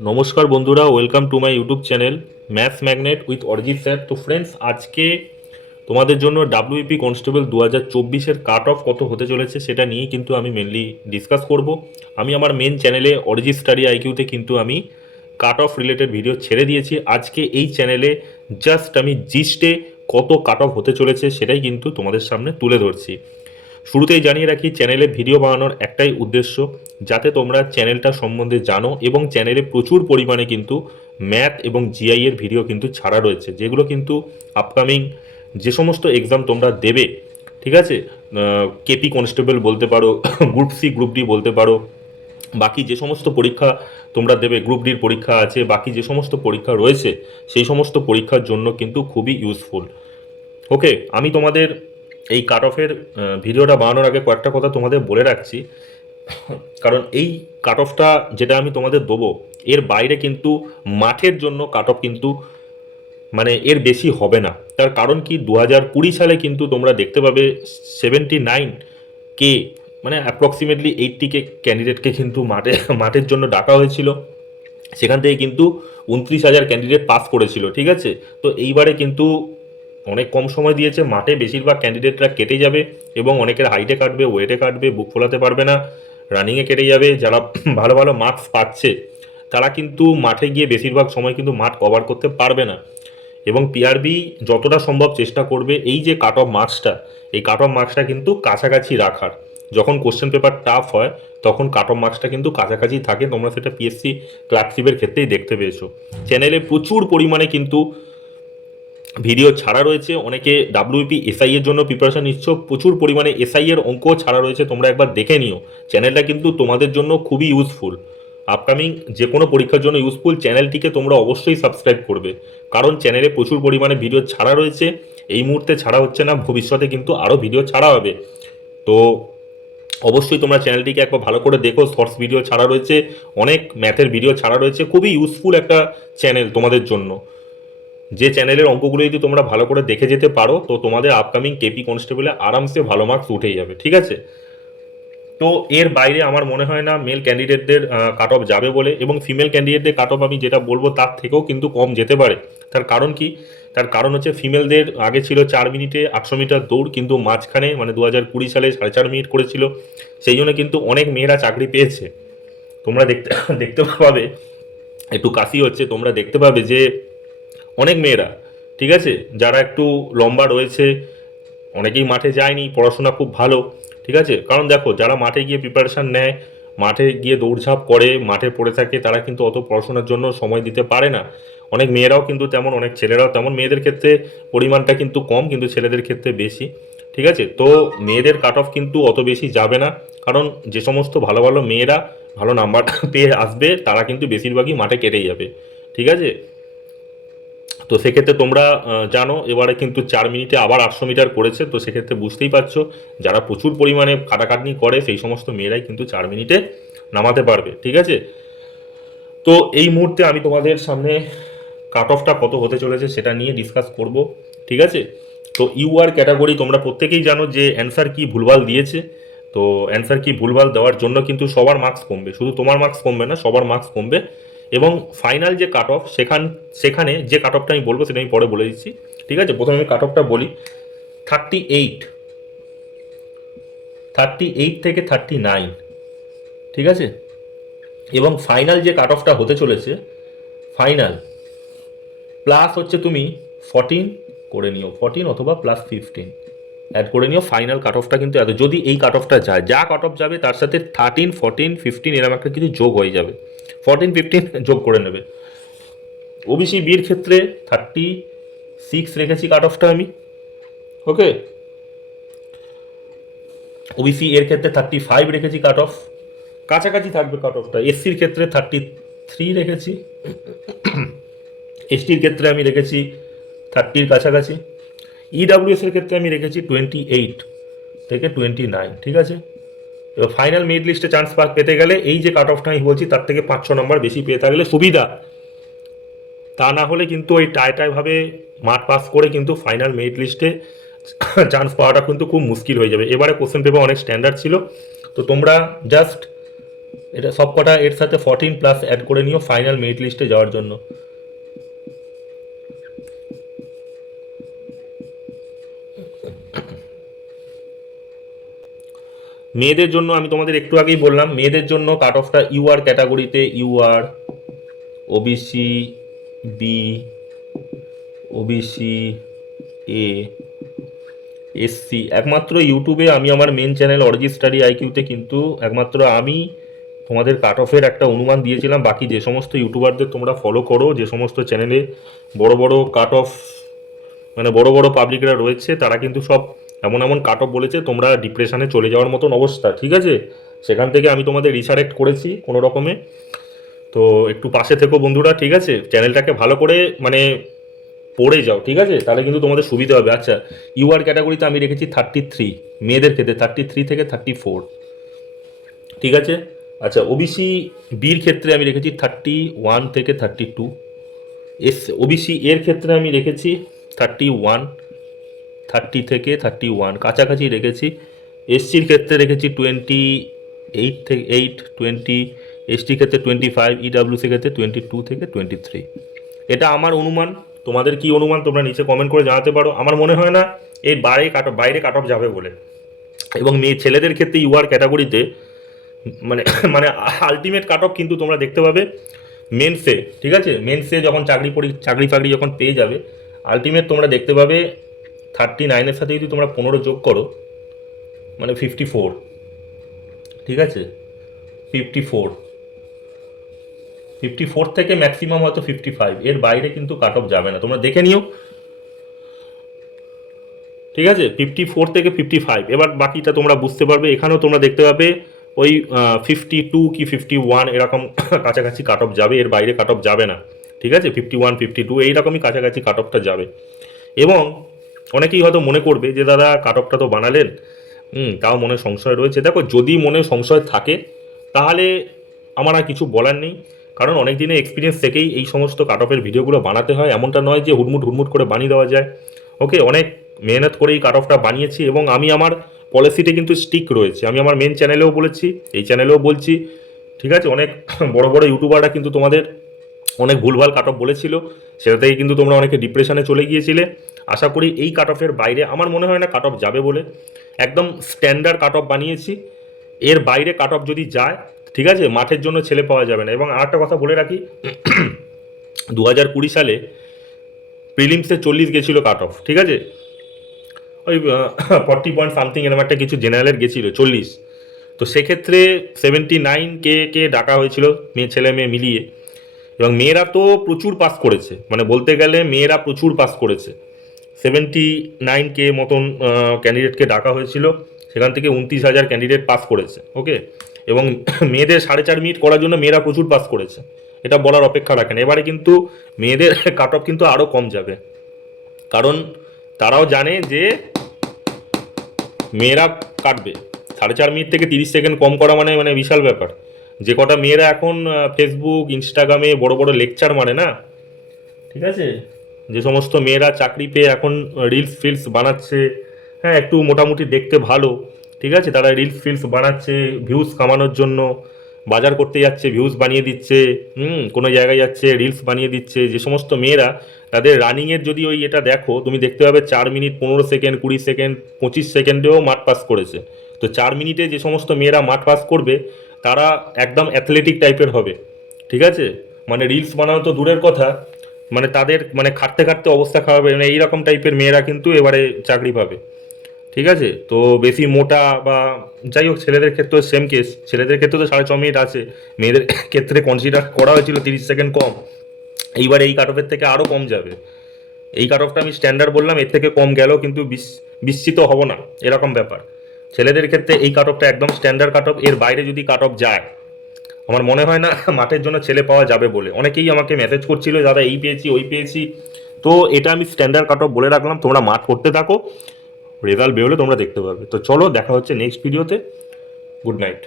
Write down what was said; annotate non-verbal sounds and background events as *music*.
নমস্কার বন্ধুরা welcome to my YouTube channel maths magnet with Arijit sir তো friends আজকে তোমাদের জন্য ডাব্লিউপি কনস্টেবল দু হাজার চব্বিশের কাট অফ কত হতে চলেছে সেটা নিয়ে কিন্তু আমি মেনলি ডিসকাস করব। আমি আমার মেন চ্যানেলে অরিজিৎ স্টাডি আইকিউতে কিন্তু আমি কাট অফ রিলেটেড ভিডিও ছেড়ে দিয়েছি। আজকে এই চ্যানেলে জাস্ট আমি জিস্টে কত কাট অফ হতে চলেছে সেটাই কিন্তু তোমাদের সামনে তুলে ধরছি। শুরুতেই জানিয়ে রাখি চ্যানেলে ভিডিও বানানোর একটাই উদ্দেশ্য, যাতে তোমরা চ্যানেলটা সম্বন্ধে জানো এবং চ্যানেলে প্রচুর পরিমাণে কিন্তু ম্যাথ এবং জিআই এর ভিডিও কিন্তু ছাড়া রয়েছে, যেগুলো কিন্তু আপকামিং যে সমস্ত এক্সাম তোমরা দেবে, ঠিক আছে? কেপি কনস্টেবল বলতে পারো গ্রুপ সি গ্রুপ ডি বলতে পারো, বাকি যে সমস্ত পরীক্ষা তোমরা দেবে গ্রুপ ডির পরীক্ষা আছে, বাকি যে সমস্ত পরীক্ষা রয়েছে, সেই সমস্ত পরীক্ষার জন্য কিন্তু খুবই ইউজফুল ওকে আমি তোমাদের এই কাট অফের ভিডিওটা বানানোর আগে কয়েকটা কথা তোমাদের বলে রাখছি। কারণ এই কাট অফটা যেটা আমি তোমাদের দেবো, এর বাইরে কিন্তু মাঠের জন্য কাট অফ কিন্তু মানে এর বেশি হবে না। তার কারণ কি? দু হাজার কুড়ি সালে কিন্তু তোমরা দেখতে পাবে সেভেন্টি নাইন কে মানে অ্যাপ্রক্সিমেটলি এইটটি কে ক্যান্ডিডেটকে কিন্তু মাঠে, মাঠের জন্য ডাকা হয়েছিল। সেখান থেকে কিন্তু উনত্রিশ হাজার ক্যান্ডিডেট পাস করেছিল, ঠিক আছে? তো এইবারে কিন্তু অনেক কম সময় দিয়েছে, মাঠে বেশিরভাগ ক্যান্ডিডেটরা কেটে যাবে এবং অনেকের হাইটে কাটবে ওয়েটে কাটবে, বুক ফোলাতে পারবে না রানিংয়ে কেটে যাবে, যারা *clears throat* ভালো ভালো মার্কস পাচ্ছে, তারা কিন্তু মাঠে গিয়ে বেশিরভাগ সময় কিন্তু মাঠ কভার করতে পারবে না। এবং পিআরবি যতটা সম্ভব চেষ্টা করবে, এই যে কাট অফ মার্কসটা এই কাট অফ মার্কসটা কিন্তু কাছাকাছি রাখার। যখন কোশ্চেন পেপার টাফ হয়, তখন কাট অফ মার্কসটা কিন্তু কাছাকাছি থাকে, তোমরা সেটা পিএসসি ক্লার্কশিপের ক্ষেত্রেই দেখতে পেয়েছ। চ্যানেলে প্রচুর পরিমাণে কিন্তু ভিডিও ছাড়া রয়েছে, অনেকে ডাব্লিউপি এসআই এর জন্য প্রিপারেশন নিচ্ছ, প্রচুর পরিমাণে এসআই এর অঙ্ক ছাড়া রয়েছে, তোমরা একবার দেখে নিও। চ্যানেলটা কিন্তু তোমাদের জন্য খুবই ইউজফুল আপকামিং যে কোনো পরীক্ষার জন্য ইউজফুল চ্যানেলটিকে তোমরা অবশ্যই সাবস্ক্রাইব করবে। কারণ চ্যানেলে প্রচুর পরিমাণে ভিডিও ছাড়া রয়েছে, এই মুহূর্তে ছাড়া হচ্ছে না, ভবিষ্যতে কিন্তু আরও ভিডিও ছাড়া হবে। তো অবশ্যই তোমরা চ্যানেলটিকে একবার ভালো করে দেখো শর্টস ভিডিও ছাড়া রয়েছে, অনেক ম্যাথের ভিডিও ছাড়া রয়েছে, খুবই ইউজফুল একটা চ্যানেল তোমাদের জন্য। যে চ্যানেলের অঙ্কগুলো যদি তোমরা ভালো করে দেখে যেতে পারো, তো তোমাদের আপকামিং কেপি কনস্টেবলে আরামসে ভালো মার্কস উঠেই যাবে, ঠিক আছে? তো এর বাইরে আমার মনে হয় না মেল ক্যান্ডিডেটদের কাট অফ যাবে বলে, এবং ফিমেল ক্যান্ডিডেটদের কাট অফ আমি যেটা বলব তার থেকেও কিন্তু কম যেতে পারে। তার কারণ কি? তার কারণ হচ্ছে ফিমেলদের আগে ছিল চার মিনিটে আটশো মিটার দৌড়, কিন্তু মাঝখানে মানে দু হাজার কুড়ি সালে সাড়ে চার মিনিট করেছিল, সেই জন্য কিন্তু অনেক মেয়েরা চাকরি পেয়েছে। তোমরা দেখতে দেখতে পাবে, একটু কাশি হচ্ছে, তোমরা দেখতে পাবে যে অনেক মেয়েরা, ঠিক আছে? যারা একটু লম্বা রয়েছে, অনেকেই মাঠে যায়নি, পড়াশোনা খুব ভালো, ঠিক আছে? কারণ দেখো, যারা মাঠে গিয়ে প্রিপারেশান নেয়, মাঠে গিয়ে দৌড়ঝাঁপ করে, মাঠে পড়ে থাকে, তারা কিন্তু অত পড়াশোনার জন্য সময় দিতে পারে না। অনেক মেয়েরাও কিন্তু তেমন, অনেক ছেলেরাও তেমন, মেয়েদের ক্ষেত্রে পরিমাণটা কিন্তু কম, কিন্তু ছেলেদের ক্ষেত্রে বেশি, ঠিক আছে? তো মেয়েদের কাট অফ কিন্তু অত বেশি যাবে না, কারণ যে সমস্ত ভালো ভালো মেয়েরা, ভালো নাম্বার *laughs* পেয়ে আসবে, তারা কিন্তু বেশিরভাগই মাঠে কেটেই যাবে, ঠিক আছে? তো সেক্ষেত্রে তোমরা জানো, এবারে কিন্তু চার মিনিটে আবার আটশো মিটার করেছে তো সেক্ষেত্রে বুঝতেই পারছ, যারা প্রচুর পরিমাণে কাটাকাটনি করে, সেই সমস্ত মেয়েরাই কিন্তু চার মিনিটে নামাতে পারবে, ঠিক আছে? তো এই মুহূর্তে আমি তোমাদের সামনে কাট অফটা কত হতে চলেছে সেটা নিয়ে ডিসকাস করব, ঠিক আছে? তো ইউআর ক্যাটাগরি তোমরা প্রত্যেকেই জানো যে অ্যান্সার কি ভুলভাল দিয়েছে, তো অ্যান্সার কি ভুলভাল দেওয়ার জন্য কিন্তু সবার মার্কস কমবে, শুধু তোমার মার্কস কমবে না, সবার মার্কস কমবে। এবং ফাইনাল যে কাট অফ সেখান, সেখানে যে কাট অফটা আমি বলব সেটা আমি পরে বলে দিচ্ছি, ঠিক আছে? প্রথমে আমি কাট অফটা বলি থার্টি এইট থার্টি এইট থেকে থার্টি নাইন ঠিক আছে? এবং ফাইনাল যে কাট অফটা হতে চলেছে ফাইনাল প্লাস হচ্ছে তুমি ফর্টিন করে নিও ফর্টিন অথবা প্লাস ফিফটিন অ্যাড করে নিও ফাইনাল কাট অফটা কিন্তু এত। যদি এই কাট অফটা যায়, যা কাট অফ যাবে, তার সাথে থার্টিন ফোরটিন ফিফটিন এরকম একটা কিছু যোগ হয়ে যাবে। ফোরটিন ফিফটিন *laughs* যোগ করে নেবে। ওবিসি বির ক্ষেত্রে থার্টি সিক্স রেখেছি কাট অফটা আমি ওকে ওবিসি এর ক্ষেত্রে থার্টি ফাইভ রেখেছি কাট অফ কাছাকাছি থাকবে কাট অফটা এসসির ক্ষেত্রে থার্টি থ্রি রেখেছি *clears throat* এসটির ক্ষেত্রে আমি রেখেছি থার্টির কাছাকাছি। ইডাব্লিউএস এর ক্ষেত্রে আমি রেখেছি টোয়েন্টি এইট থেকে টোয়েন্টি নাইন ঠিক আছে? এবার ফাইনাল মেরিট লিস্টে চান্স পেতে গেলে এই যে কাট অফটা আমি বলছি, তার থেকে পাঁচশো নম্বর বেশি পেয়ে থাকলে সুবিধা। তা না হলে কিন্তু ওই টাই টাইভাবে মাঠ পাস করে কিন্তু ফাইনাল মেরিট লিস্টে চান্স পাওয়াটা কিন্তু খুব মুশকিল হয়ে যাবে। এবারে কোশ্চেন পেপার অনেক স্ট্যান্ডার্ড ছিল। তো তোমরা জাস্ট এটা সব কটা এর সাথে ফর্টিন প্লাস অ্যাড করে নিও ফাইনাল মেরিট লিস্টে যাওয়ার জন্য। মেয়েদের জন্য আমি তোমাদের একটু আগেই বললাম, মেয়েদের জন্য কাট অফটা ইউআর ক্যাটাগরিতে UR OBC B OBC A SC একমাত্র ইউটিউবে আমি আমার মেন চ্যানেল অরিজি স্টাডি আইকিউতে কিন্তু একমাত্র আমি তোমাদের কাট অফের একটা অনুমান দিয়েছিলাম, বাকি যে সমস্ত ইউটিউবারদের তোমরা ফলো করো, যে সমস্ত চ্যানেলে বড় বড় কাট অফ মানে বড় বড় পাবলিকরা রয়েছে, তারা কিন্তু সব এমন এমন কাট অফ বলেছে, তোমরা ডিপ্রেশনে চলে যাওয়ার মতন অবস্থা, ঠিক আছে? সেখান থেকে আমি তোমাদের রিসারেক্ট করেছি কোনো রকমে। তো একটু পাশে থেকো বন্ধুরা, ঠিক আছে? চ্যানেলটাকে ভালো করে মানে পড়ে যাও, ঠিক আছে? তাহলে কিন্তু তোমাদের সুবিধা হবে। আচ্ছা ইউআর ক্যাটাগরিতে আমি রেখেছি থার্টি থ্রি মেয়েদের ক্ষেত্রে থার্টি থ্রি থেকে থার্টি ফোর ঠিক আছে? আচ্ছা ওবিসি বির ক্ষেত্রে আমি রেখেছি থার্টি ওয়ান থেকে থার্টি টু এস ওবিসি এর ক্ষেত্রে আমি রেখেছি থার্টি ওয়ান থার্টি থেকে থার্টি ওয়ান, কাছাকাছি রেখেছি। এসসির ক্ষেত্রে রেখেছি টোয়েন্টি এইট থেকে এইট, টোয়েন্টি এসটির ক্ষেত্রে টোয়েন্টি ফাইভ ইডাব্লিউসির ক্ষেত্রে টোয়েন্টি টু থেকে টোয়েন্টি থ্রি। এটা আমার অনুমান। তোমাদের কি অনুমান? তোমরা নিচে কমেন্ট করে জানাতে পারো। আমার মনে হয় না এই বাইরে কাট বাইরে কাট অফ যাবে বলে। এবং মেয়ে, ছেলেদের ক্ষেত্রে ইউআর ক্যাটাগরিতে মানে *coughs* মানে আলটিমেট কাট অফ কিন্তু তোমরা দেখতে পাবে। মেন্সে ঠিক আছে? মেন্সে যখন চাকরি পরি চাকরি ফাকরি যখন পেয়ে যাবে আলটিমেট তোমরা দেখতে পাবে থার্টি নাইনের সাথে যদি তোমরা পনেরো যোগ করো মানে ফিফটি ফোর ঠিক আছে? ফিফটি ফোর ফিফটি ফোর থেকে ম্যাক্সিমাম হয়তো ফিফটি ফাইভ এর বাইরে কিন্তু কাট অফ যাবে না। তোমরা দেখে নিও। ঠিক আছে? ফিফটি ফোর থেকে ফিফটি ফাইভ এবার বাকিটা তোমরা বুঝতে পারবে। এখানেও তোমরা দেখতে পাবে, ওই ফিফটি টু কি ফিফটি ওয়ান এরকম *coughs* কাছাকাছি কাট অফ যাবে, এর বাইরে কাট অফ যাবে না। ঠিক আছে? ফিফটি ওয়ান ফিফটি টু এইরকমই কাছাকাছি কাট অফটা যাবে। এবং অনেকেই হয়তো মনে করবে যে, দাদা কাট অফটা তো বানালেন। হুম, তাও মনে সংশয় রয়েছে। দেখো, যদি মনে সংশয় থাকে, তাহলে আমার আর কিছু বলার নেই। কারণ অনেক দিনের এক্সপিরিয়েন্স থেকেই এই সমস্ত কাট অফের ভিডিওগুলো বানাতে হয়। এমনটা নয় যে হুটমুট হুটমুট করে বানিয়ে দেওয়া যায়। ওকে, অনেক মেহনত করে এই কাট অফটা বানিয়েছি এবং আমি আমার পলিসিতে কিন্তু স্টিক রয়েছে। আমি আমার মেন চ্যানেলেও বলেছি, এই চ্যানেলেও বলছি। ঠিক আছে, অনেক বড় বড় ইউটিউবাররা কিন্তু তোমাদের অনেক ভুলভাল কাট অফ বলেছিল, সেটা থেকে কিন্তু তোমরা অনেকে ডিপ্রেশনে চলে গিয়েছিলে। আশা করি এই কাট অফের বাইরে, আমার মনে হয় না কাট অফ যাবে বলে। একদম স্ট্যান্ডার্ড কাট অফ বানিয়েছি। এর বাইরে কাট অফ যদি যায়, ঠিক আছে, মাঠের জন্য ছেলে পাওয়া যাবে না। এবং আরেকটা কথা বলে রাখি *clears throat* দু হাজার কুড়ি সালে প্রিলিমসে চল্লিশ গেছিল কাট অফ ঠিক আছে? ওই ফর্টি পয়েন্ট সামথিং এরকম একটা কিছু জেনারেলের গেছিল, চল্লিশ। তো সেক্ষেত্রে সেভেন্টি নাইন কে কে ডাকা হয়েছিল, মেয়ে, ছেলে, মেয়ে মিলিয়ে। এবং মেয়েরা তো প্রচুর পাস করেছে। মানে বলতে গেলে মেয়েরা প্রচুর পাস করেছে। সেভেন্টি নাইন কে মতন ক্যান্ডিডেটকে ডাকা হয়েছিল। সেখান থেকে উনত্রিশ হাজার ক্যান্ডিডেট পাস করেছে ওকে এবং *coughs* মেয়েদের সাড়ে চার মিনিট করার জন্য মেয়েরা প্রচুর পাস করেছে। এটা বলার অপেক্ষা রাখেন। এবারে কিন্তু মেয়েদের *coughs* কাট অফ কিন্তু আরও কম যাবে। কারণ তারাও জানে যে মেয়েরা কাটবে। সাড়ে চার মিনিট থেকে তিরিশ সেকেন্ড কম করা মানে মানে বিশাল ব্যাপার। যে কটা মেয়েরা এখন ফেসবুক ইনস্টাগ্রামে বড় বড় লেকচার মানে না? ঠিক আছে? যে সমস্ত মেয়েরা চাকরি পেয়ে এখন রিলস ফিলস বানাচ্ছে হ্যাঁ একটু মোটামুটি দেখতে ভালো, ঠিক আছে? তারা রিলস ফিলস বানাচ্ছে ভিউজ কামানোর জন্য, বাজার করতে যাচ্ছে ভিউজ বানিয়ে দিচ্ছে, হুম, কোনো জায়গায় যাচ্ছে রিলস বানিয়ে দিচ্ছে, যে সমস্ত মেয়েরা, তাদের রানিংয়ের যদি ওই এটা দেখো, তুমি দেখতে পাবে চার মিনিট, পনেরো সেকেন্ড, কুড়ি সেকেন্ড, পঁচিশ সেকেন্ডেও মাঠ পাস করেছে। তো চার মিনিটে যে সমস্ত মেয়েরা মাঠ পাস করবে তারা একদম অ্যাথলেটিক টাইপের হবে, ঠিক আছে? মানে রিলস বানানো তো দূরের কথা মানে তাদের মানে খাটতে খাটতে অবস্থা খারাপ মানে এইরকম টাইপের মেয়েরা কিন্তু এবারে চাকরি পাবে, ঠিক আছে? তো বেশি মোটা বা যাই হোক, ছেলেদের ক্ষেত্রে সেম কেস ছেলেদের ক্ষেত্রে তো সাড়ে ছ মিনিট আছে। মেয়েদের ক্ষেত্রে কনসিডার করা হয়েছিল তিরিশ সেকেন্ড কম। এইবার এই কাট অফের থেকে আরও কম যাবে। এই কাট অফটা আমি স্ট্যান্ডার্ড বললাম, এর থেকে কম গেলেও কিন্তু বিস- বিস্মিত হব না। এরকম ব্যাপার। ছেলেদের ক্ষেত্রে এই কাট অফটা একদম স্ট্যান্ডার্ড কাট অফ এর বাইরে যদি কাট অফ যায়, আমার মনে হয় না *laughs* মাঠের জন্য ছেলে পাওয়া যাবে বলে। অনেকেই আমাকে মেসেজ করছিল, দাদা, এই পেয়েছি, ওই পেয়েছি। তো এটা আমি স্ট্যান্ডার্ড কাট অফ বলে রাখলাম, তোমরা মাঠ করতে থাকো রেজাল্ট বেরোলে তোমরা দেখতে পাবে তো চলো, দেখা হচ্ছে নেক্সট ভিডিওতে গুড নাইট